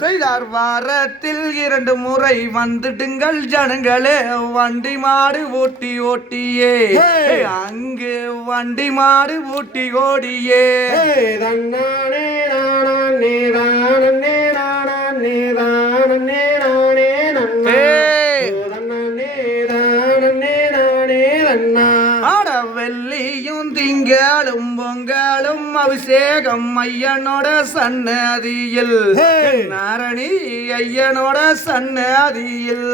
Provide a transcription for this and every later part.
செய்தார் வாரத்தில் 2 முறை வந்துடுங்கள் ஜனங்களே வண்டி மாடு ஓட்டி ஓட்டியே அங்கு வண்டி மாடு ஓட்டி ஓடியே வெள்ளியும் திங்களும் பொங்கலும் அபிஷேகம் ஐயனோட சன்னதியில் நாரணி ஐயனோட சன்னதியில்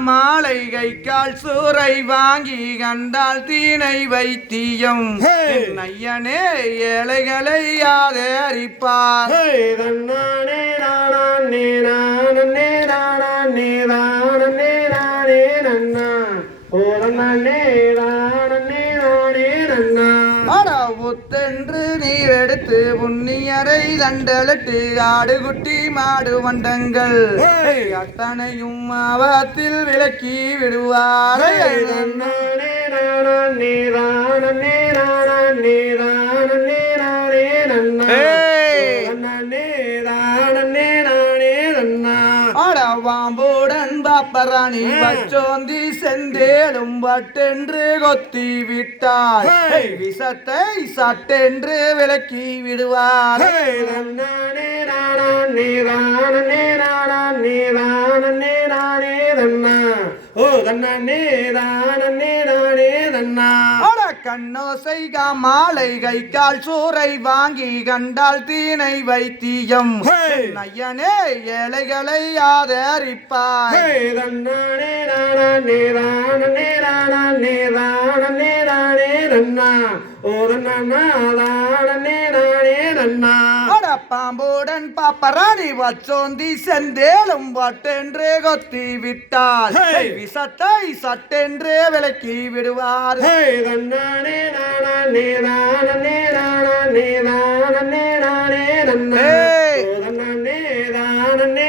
மாலை கைக்கால் சூறை வாங்கி கண்டால் தீனை வைத்தியம் ஐயனே ஏழைகளை ஆதரிப்பார் ஒத்தென்று நீர் எடுத்து புண்ணியரை தண்டலிட்டு ஆடுகுட்டி மாடு வண்டங்கள் அத்தனையும் ஆபத்தில் விலக்கி விடுவார் வாம்போடன் பாப்பராணி வச்சோந்தி செந்தேலும் பட்டென்று கொத்தி விட்டார் விஷத்தை சட்டென்று விலக்கி விடுவார் கண்ணோசை மாலை கைக்கால் சூறை வாங்கி கண்டால் தீனை வைத்தியம் ஐயனே ஏழைகளை ஆதரிப்பார் பாம்போடன் பாப்பராணி வச்சோந்தி செந்தேலும் பட்டென்று கொத்தி விட்டார் விஷத்தை சட்டென்று விலக்கி விடுவார் நீ